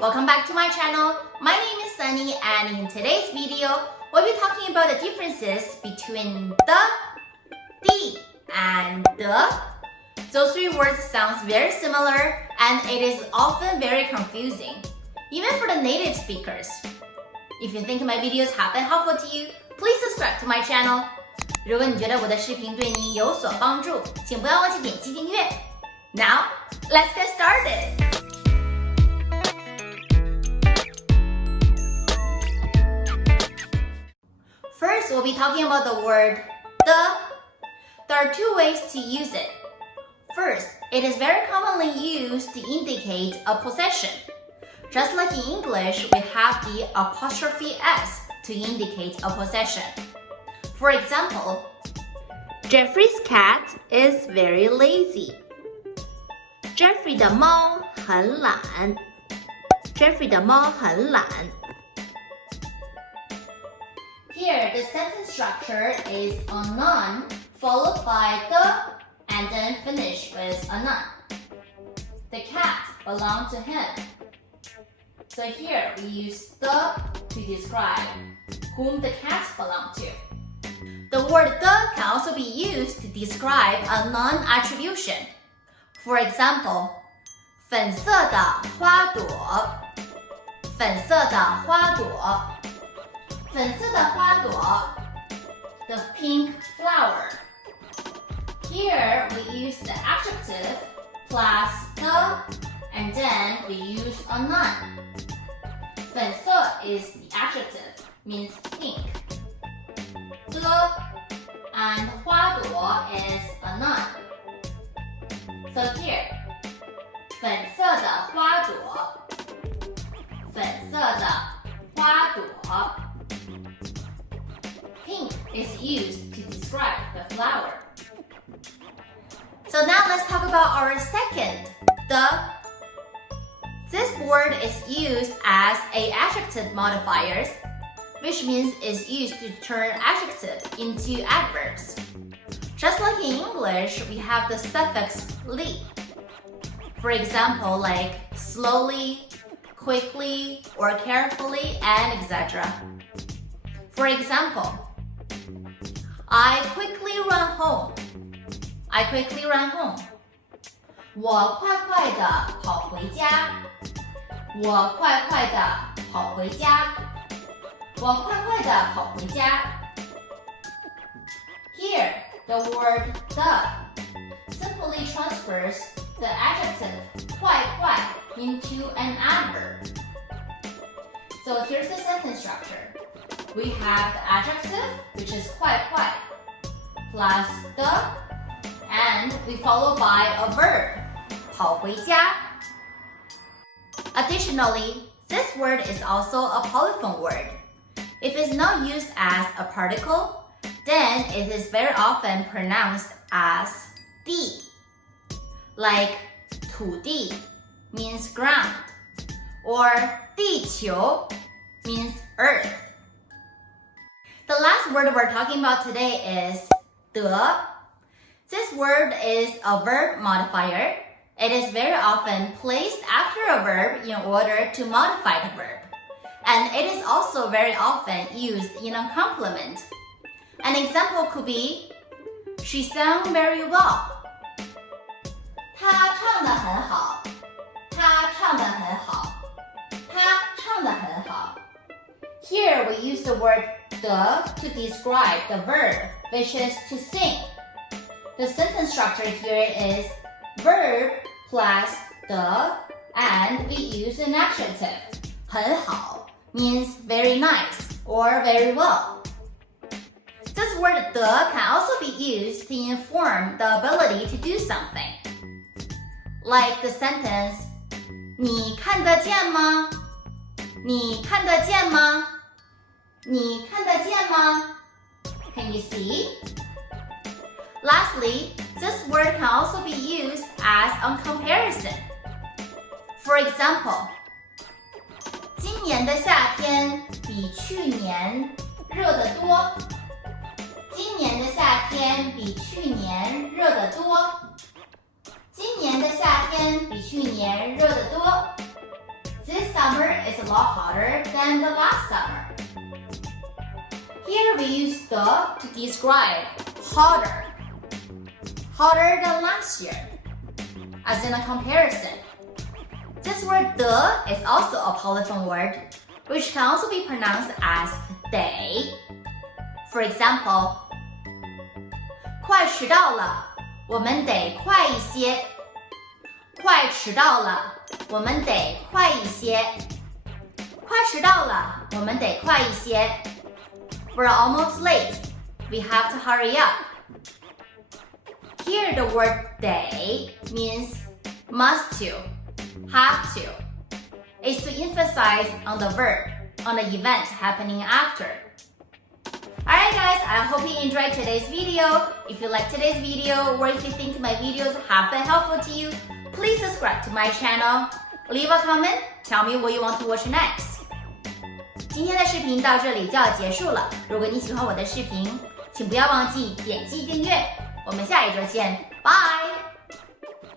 welcome back to my channel. My name is Sunny and in today's video, we'll be talking about the differences between the and the. Those three words sound very similar and it is often very confusing, even for the native speakers. If you think my videos have been helpful to you, please subscribe to my channel. 如果你觉得我的视频对你有所帮助，请不要忘记点击订阅。Now, let's get started. First, we'll be talking about the word the. There are two ways to use it. First, it is very commonly used to indicate a possession. Just like in English, we have the apostrophe s to indicate a possession. For example, Jeffrey's cat is very lazy. Jeffrey 的猫很懒。Jeffrey 的猫很懒。Here, the sentence structure is a noun followed by the and then finish with a noun. The cat belonged to him. So here we use the to describe whom the cats belong to. The word the can also be used to describe a non-attribution. For example, 粉色的花朵。粉色的花朵。粉色的花朵。The pink flower. Here we use the adjective plus the and then we use a noun. 粉色 is the adjective, means pink. The and 花朵 is a noun. So here, 粉色的花朵。粉色的花朵。Pink is used to describe the flower. So now let's talk about our second, the. This word is used as an adjective modifier, which means it's used to turn adjective into adverbs. Just like in English, we have the suffix "ly". For example, like slowly, quickly, or carefully, and etc. For example, I quickly run home. I quickly run home. 我快快地跑回家。我快快地跑回家。我快快地跑回家。Here, the word the simply transfers the adjective 快快 into an adverb. So here's the sentence structure. We have the adjective, which is 快快, plus the, and we follow by a verb, 跑回家. Additionally, this word is also a polyphone word. If it's not used as a particle, then it is very often pronounced as 地. Like 土地 means ground, or 地球 means earth. The last word we're talking about today is 的. This word is a verb modifier. It is very often placed after a verb in order to modify the verb. And it is also very often used in a complement. An example could be, she sang very well. 她唱得很好。她唱得很好。她唱得很好。Here we use the word the to describe the verb, which is to sing. The sentence structure here is verb plus the, and we use an adjective. 很好 means very nice or very well. This word the can also be used to inform the ability to do something. Like the sentence, 你看得见吗？你看得见吗？你看得见吗？ Can you see? Lastly, this word can also be used as a comparison. For example, 今年的夏天比去年热得多。今年的夏天比去年热得多。今年的夏天比去年热得多。This summer a lot hotter than the last summer. Here we use the to describe hotter. Hotter than last year, as in a comparison. This word the is also a polyphone word, which can also be pronounced as they. For example, 快迟到了，我们得快一些。快迟到了，我们得快一些。快迟到了，我们得快一些。We're almost late. We have to hurry up. Here the word they means must to, have to. It's to emphasize on the verb, on the event happening after. Alright guys, I hope you enjoyed today's video. If you like today's video or if you think my videos have been helpful to you, please subscribe to my channel. Leave a comment, tell me what you want to watch next. 今天的视频到这里就要结束了。如果你喜欢我的视频，请不要忘记点击订阅。我们下一周见，拜。